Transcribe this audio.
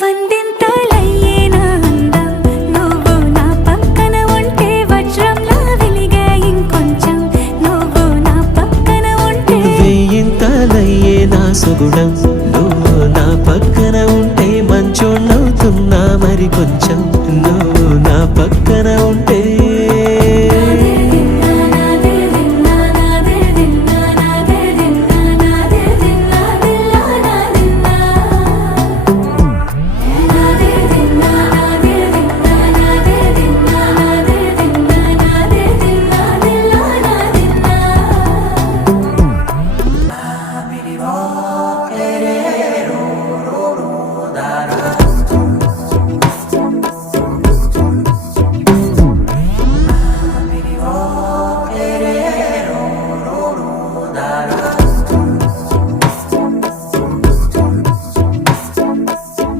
వందింతలయ్యేనా అందం నువ్వు నా పక్కన ఉంటే వజ్రంలా వెలిగే ఇంకొంచెం నువ్వు నా పక్కన ఉంటే వెయ్యింతలయ్యేనా సుగుణం నువ్వు నా పక్కన ఉంటే మంచోళ్ళవుతున్నా మరి కొంచెం